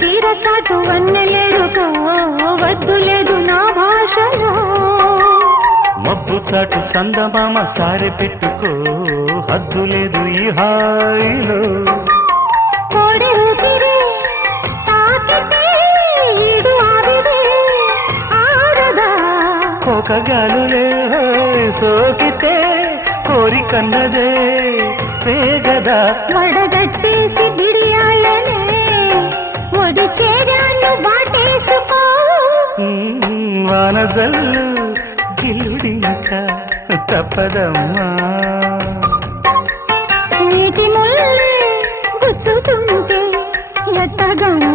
చీర చాటు వన్నెలేరుకో వద్దు లేదు నా భాషలో మబ్బు చాటు చందమామ సారె పెట్టుకో హద్దు లేదు ఈ హాయిలో కోడి ఊపిరి తాకితే ఈడు ఆవిరి ఆడదా ఒక గాలులే సోకితే కోరికన్నదే పేగదా వడగట్టేసి బిడియాలనే ఒడి చేరాను బాటేసుకో వానజల్లు గిల్లుడినక తప్పదమ్మా నీటి ముల్లే గుచ్చుతుంటే ఎట్టగమ్మా